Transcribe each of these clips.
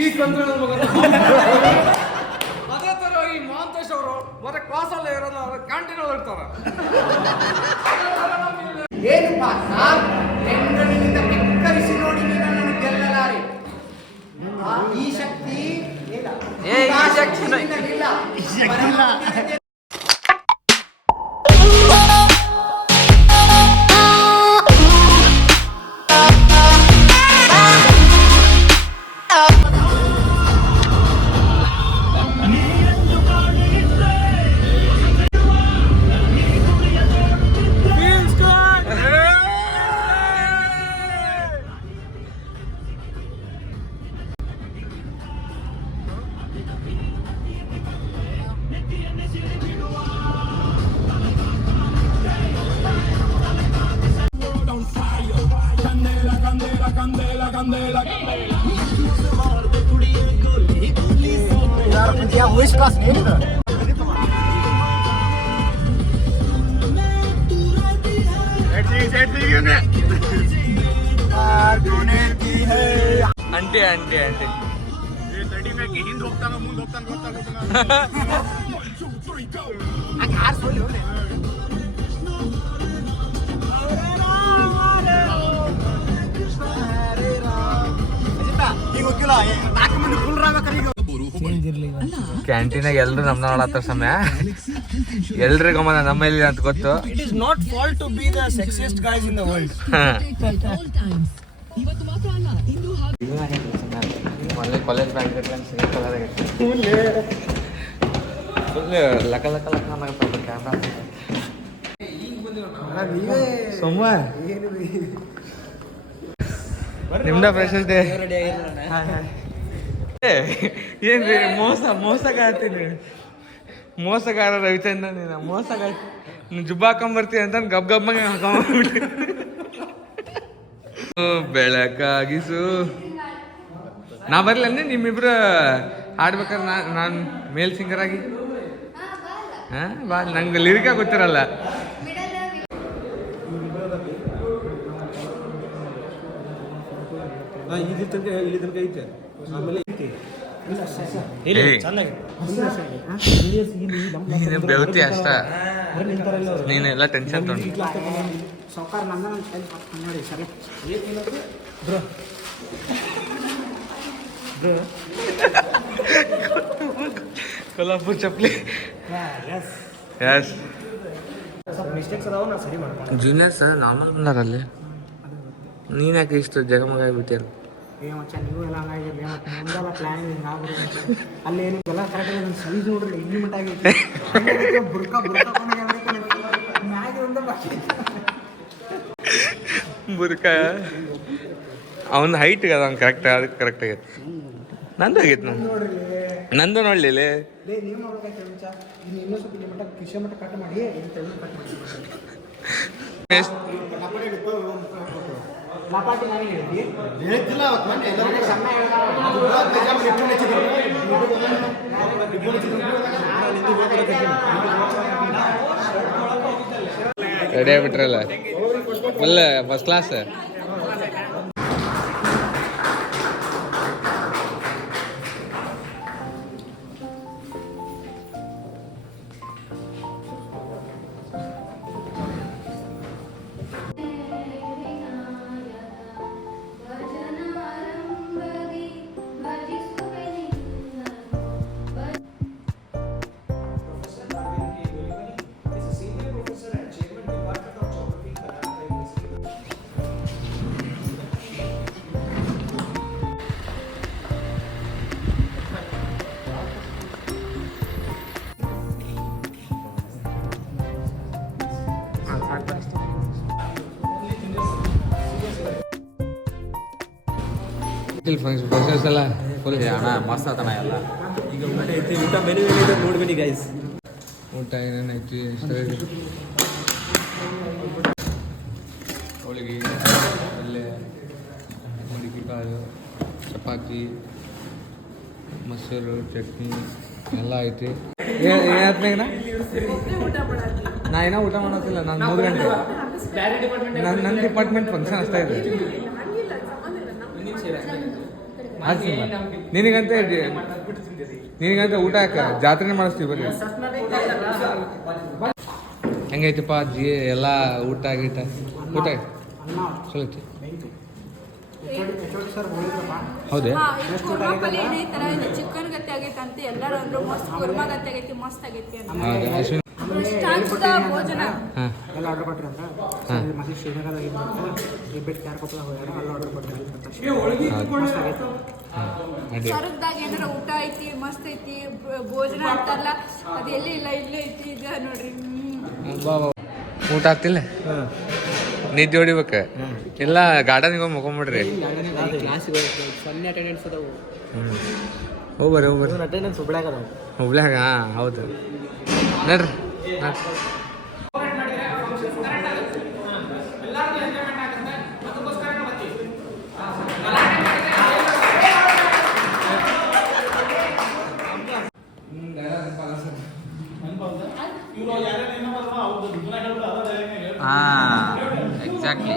ಈ ಕಂತ್ರದ ಮಗ ಅದೇ ತರ ಈ ಮಹಾಂತೇಶ್ ಅವರು ಬರೀ ಕ್ಲಾಸಲ್ಲೇ ಇರೋಲ್ಲ, ಕ್ಯಾಂಟೀನ್ ಅಲ್ಲಿ ಇರ್ತಾರ. ಏನಪ್ಪ ಸಾರ್ ಹೆಂಗನಿಂದ ಧಿಕ್ಕರಿಸಿ ನೋಡಿ ನೀನನ್ನು ಗೆಲ್ಲಲಾರೆ. ಈ ಶಕ್ತಿ ಅಂಟಿ ಅಂಟಿ ಅಂಟಿ ಹಿಂದೆ ಹೋಗ್ತಾನ ಮುಂದೆ ಹೋಗ್ತಾನ ಕ್ಯಾಂಟೀನಾಗ ಎಲ್ರು ನಮ್ನ ನೋಡತ್ತಾರ ಸಮಯ ಎಲ್ರಿಗೂ ನಮ್ಮ ಇಲ್ಲಿ ಅಂತ ಗೊತ್ತು. It is not fault to be the sexiest guys in the world. College bag full ಲಕ ಲಕ ಲಕ ಅನ್ನಕತ್ತ ಕ್ಯಾಮ್ರಾ. ಸೋಮ ನಿಮ್ದ ಫ್ರೆಶರ್ಸ್ ಡೇ ಏನ್ರಿ ಮೋಸಗಾರ ರವಿಚಂದ್ರನ್ ನೀನು ಮೋಸಗಾರ. ನೀನು ಜುಬ್ಬ ಹಾಕೊಂಬರ್ತೀವಿ ಅಂತ ಗಬ್ ಗಬ್ಬಂಗೆ ಹಾಕೊಂಡ್ಬಿಟ್ಟು ಬೆಳಕಾಗಿಸು. ನಾ ಬರ್ಲಿ ಅಂದ್ರೆ ನಿಮ್ಮಿಬ್ರು ಹಾಡ್ಬೇಕಾದ್ರೆ ನಾನು ಮೇಲ್ ಸಿಂಗರ್ ಆಗಿ ಬಾ. ನಂಗೆ ಲಿರಿಕ ಗೊತ್ತಿರಲ್ಲ. ನೀನು ಬೆವತಿ ಅಷ್ಟ, ನೀನೆಲ್ಲ ಟೆನ್ಷನ್ ತೊಗೊಂಡು ಕೊಲ್ಲಾಪುರ್ ಚಪ್ಲಿ. ಜೂನಿಯರ್ಸ್ ನಾರ್ಮಲ್ ಬಂದಾರಲ್ಲಿ, ನೀನು ಯಾಕೆ ಇಷ್ಟು ಜಗಮಗ ಆಗ್ಬಿಟ್ಟಿಯಲ್ಲ? ನೀವು ಎಲ್ಲ ಹಂಗಾಗಿರ್ಲಿ ಮತ್ತು ಮುಂದೆಲ್ಲ ಪ್ಲ್ಯಾನಿಂಗ್ ಹಿಂಗೆ ಆಗ್ಬಿಡುತ್ತೆ. ಅಲ್ಲಿ ಏನು ಎಲ್ಲ ಕರೆಕ್ಟಾಗಿ ನನ್ನ ಸೈಜ್ ನೋಡ್ರಿ ಇಂಪ್ಲಿಮೆಂಟ್ ಆಗೈತಿ. ಬುರ್ಕ ಮ್ಯಾಗೆ ಒಂದು ಬಾಕಿ ಬುರ್ಕ ಅವನ ಹೈಟ್ಗೆ ಅದ ಅವ್ನು ಕರೆಕ್ಟ್, ಅದಕ್ಕೆ ಕರೆಕ್ಟ್ ಆಗೈತೆ. ನಂದು ಆಗೈತೆ ನಂದು ನೋಡ್ಲಿಲ್ಲ. ನೀವು ನೋಡ್ಬೇಕಾಯ್ತು ಮುಂಚ ಇನ್ನು ಇನ್ನೊಂದು ಸ್ವಲ್ಪ ಇಲ್ಲಿ ಮಟ್ಟ ಕಿಶೆ ಮಟ್ಟ ಕಟ್ ಮಾಡಿ ತೆಗೆದು ಕಟ್ ಮಾಡಿ ಲಪಾಟಿ ಮಾಡಿ ಹೇಳ್ತಿಲ್ಲ. ರೆಡಿ ಆಗ್ಬಿಟ್ರಲ್ಲ ಫುಲ್ ಫಸ್ಟ್ ಕ್ಲಾಸ್. ಫಂಕ್ಷನ್ಸ್ ಎಲ್ಲ ಫುಲ್ ಅಣ್ಣ ಮಸ್ತ್ ಆತಣ ಎಲ್ಲ. ಈಗ ಊಟ ಮೆನು ನೋಡ್ಬೇಡಿ ಗೈಸ್. ಊಟ ಏನೇನೈತಿ ಹೋಳಿಗೆ ಪಲ್ಯ ಮಡಿಕೆ ಕಾಳು ಚಪಾತಿ ಮೊಸರು ಚಟ್ನಿ ಎಲ್ಲ ಐತಿ ಏನಾದ್ಮೇಗ ನಾ ಏನೋ ಊಟ ಮಾಡೋದಿಲ್ಲ ನಾನು 3 ಗಂಟೆ ನನ್ನ ಡಿಪಾರ್ಟ್ಮೆಂಟ್ ಫಂಕ್ಷನ್ ಅಷ್ಟೇ ಇದೆ ನಿನಗಂತ ಊಟ ಯಾಕೆ ಜಾತ್ರೆ ಮಾಡಿಸ್ತೀವಿ ಬರ್ರಿ ಹೆಂಗೈತಿಪ್ಪ ಅಜ್ಜಿ ಎಲ್ಲ ಊಟ ಗೀಟ ಊಟ ಚಲೋ ಐತಿ ಹೌದೇ ಚಿಕನ್ ಗತ್ತೆ ಆಗೈತೆ ಅಂತ ಎಲ್ಲರೂ ಅಂದ್ರು ಮಸ್ತ್ ಕುರ್ಮಾ ಗತ್ತೆ ಆಗೈತಿ ಮಸ್ತ್ ಆಗೈತಿ ಅಶ್ವಿನ್ ಭೋಜನ ಎಲ್ಲ ಆರ್ಡರ್ ಕೊಟ್ರಿ ಅಂತ ಮತ್ತೆ ಶ್ರೀನಗರದಾಗ ಹೆಬ್ಬೆಟ್ ಕ್ಯಾರ್ ಕೊಪ್ಪಳ ಹೋಗ್ಯಾರ ಅಲ್ಲಿ ಆರ್ಡರ್ ಕೊಟ್ರಿ ಮಸ್ತ್ ಆಗೈತಿ ಸ್ವರ್ಗದಾಗ ಏನಾರ ಊಟ ಐತಿ ಮಸ್ತ್ ಐತಿ ಭೋಜನ ಅಂತಾರಲ್ಲ ಅದು ಎಲ್ಲಿ ಇಲ್ಲ ಇಲ್ಲೇ ಐತಿ ಇದು ನೋಡ್ರಿ ಊಟ ಆಗ್ತಿಲ್ಲ ನಿದ್ದೆ ಹೊಡಿಬೇಕ ಇಲ್ಲ ಗಾರ್ಡನ್ಗೆ ಹೋಗಿ ಮುಕೊಂಬಿಡ್ರಿ ಅಟೆಂಡೆನ್ಸ್ ಅದಾವು ಹೋಗ್ಬರ್ರಿ ಅಟೆಂಡೆನ್ಸ್ ಹುಬ್ಳ್ಯಾಗ ಅದಾವು ಹುಬ್ಳ್ಯಾಗ ಹೌದು ನಡ್ರಿ ಎಕ್ಸಾಕ್ಟ್ಲಿ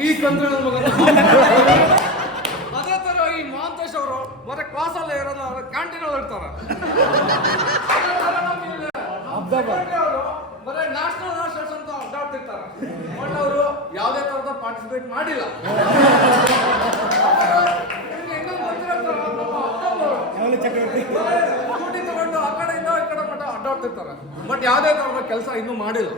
ಈ ತಂತ್ರ ಅದೇ ತರ ಈ ಮಹಾಂತೇಶ್ ಅವರು ಮತ್ತೆ ಕ್ಲಾಸಲ್ಲೇ ಇರೋಲ್ಲ ಕ್ಯಾಂಟೀನ್ ಅಲ್ಲಿ ಇರ್ತಾರ ಬರೀ ನ್ಯಾಷನಲ್ ನಾಷನಲ್ಸ್ ಅಂತ ಅಡ್ಡಾಡ್ತಿರ್ತಾರ ಬಟ್ ಅವರು ಯಾವುದೇ ತರದ ಪಾರ್ಟಿಸಿಪೇಟ್ ಮಾಡಿಲ್ಲ ಸ್ಕೂಟಿ ತಗೊಂಡು ಆ ಕಡೆಯಿಂದ ಈ ಕಡೆ ಮಟ್ಟ ಅಡ್ಡಾಡ್ತಿರ್ತಾರೆ ಬಟ್ ಯಾವುದೇ ತರದ ಕೆಲಸ ಇನ್ನೂ ಮಾಡಿಲ್ಲ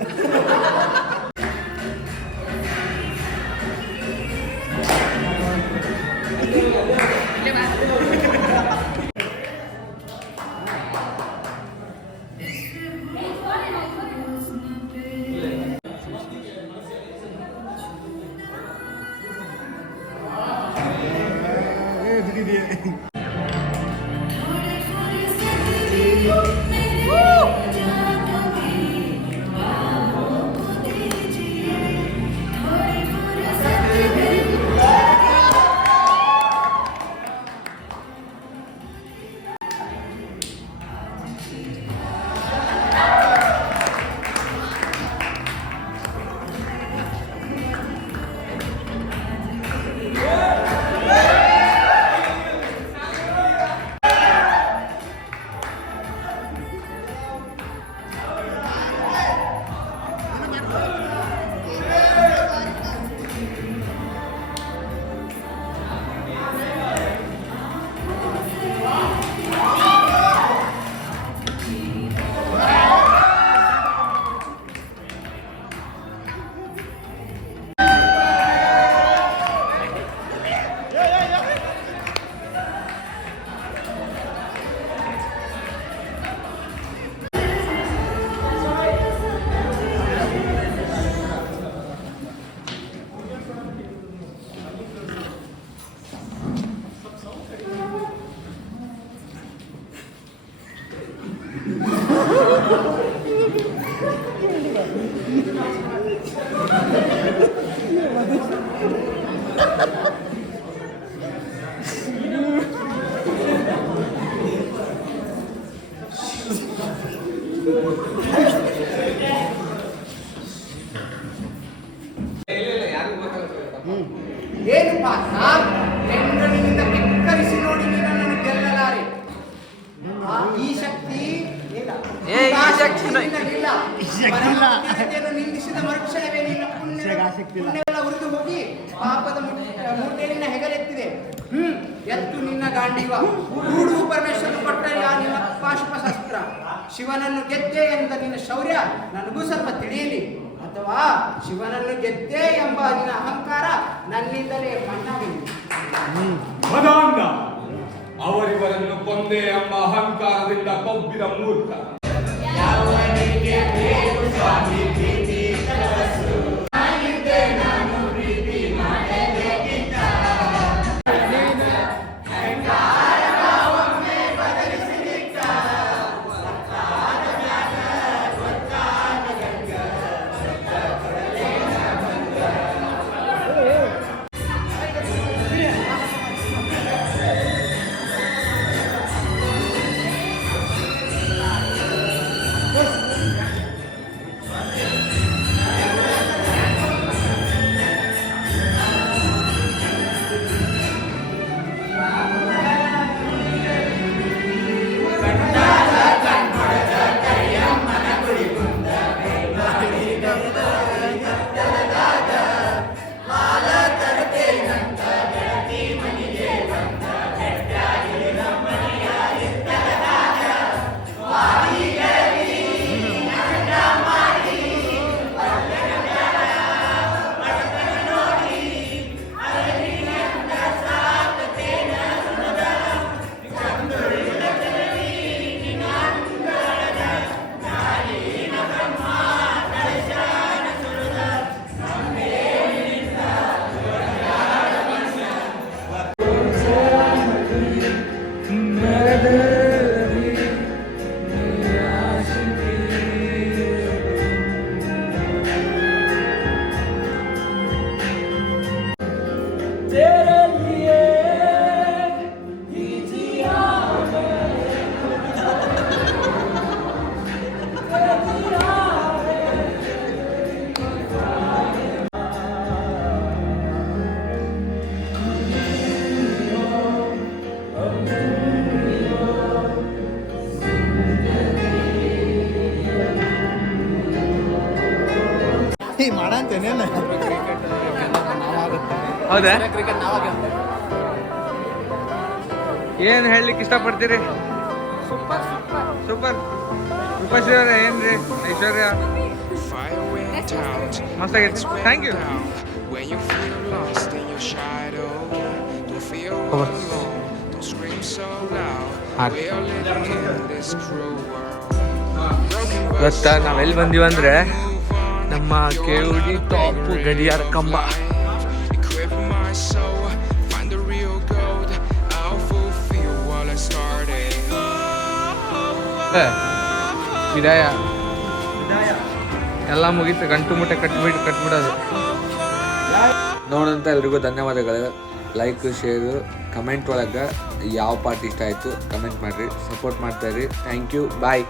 ಏನಪ್ಪ ಸಾರ್ ಹೆಂಗನಿಂದ ಬೆಕ್ಕರಿಸಿ ನೋಡಿ ನೀನನ್ನು ಗೆಲ್ಲಲಾರೆ ಈ ಶಕ್ತಿ ನಿಂದಿಸಿದ ಮರುಕ್ಷಣವೇ ನಿನ್ನ ಪುಣ್ಯವೆಲ್ಲ ಉರಿದು ಹೋಗಿ ಪಾಪದ ಮೂಟೆಯನ್ನ ಹೆಗಲೆತ್ತಿದೆ ಎತ್ತು ನಿನ್ನ ಗಾಂಡಿವ ಹೂಡು ಪರಮೇಶ್ವರ ಕೊಟ್ಟರೆ ಆ ನಿನ್ನ ಪಾಶುಪಶಸ್ತ್ರ ಶಿವನನ್ನು ಗೆದ್ದೆ ಎಂದ ನಿನ್ನ ಶೌರ್ಯ ನನಗೂ ಸ್ವಲ್ಪ ತಿಳಿಯಲಿ ಅಥವಾ ಶಿವನನ್ನು ಗೆದ್ದೆ ಎಂಬ ನಿನ್ನ ಅಹಂಕಾರ ನನ್ನಿಂದಲೇ ಮಣ್ಣಾಗಲಿ ಅವರಿವರನ್ನು ಕೊಂದೆ ಎಂಬ ಅಹಂಕಾರದಿಂದ ಕೊಬ್ಬಿದ ಮೂರ್ಖ ಬದಲಿಸಿ ಹೌದಾ ಕ್ರಿಕೆಟ್ ನಾವಾಗ ಏನು ಹೇಳಲಿಕ್ಕೆ ಇಷ್ಟಪಡ್ತೀರಿ? ಸೂಪರ್ ರೂಪಶ್ರೀ ಅವರೇ ಏನ್ರಿ? ಐಶ್ವರ್ಯ ಮಸ್ತಾಗೈತಿ. Thank you. When you feel lost in your shadow, don't feel alone, don't scream so loud. We are living in this cruel world. ಗೊತ್ತಾ ನಾವೆಲ್ಲಿ ಬಂದೀವಂದ್ರೆ ನಮ್ಮ KUD ಟಾಪ್ ಗಡಿಯಾರ ಕಂಬ. Equip my soul, find the real gold. I'll fulfill what I started. ವಿದಾಯ ಎಲ್ಲ ಮುಗೀತು, ಗಂಟು ಮುಟ್ಟೆ ಕಟ್ಬಿಡೋದು. ನೋಡಂತ ಎಲ್ರಿಗೂ ಧನ್ಯವಾದಗಳು. ಲೈಕ್, ಶೇರು, ಕಮೆಂಟ್ ಒಳಗೆ ಯಾವ ಪಾರ್ಟ್ ಇಷ್ಟ ಆಯಿತು ಕಮೆಂಟ್ ಮಾಡಿರಿ, ಸಪೋರ್ಟ್ ಮಾಡ್ತಾಯಿರಿ. Thank you, bye.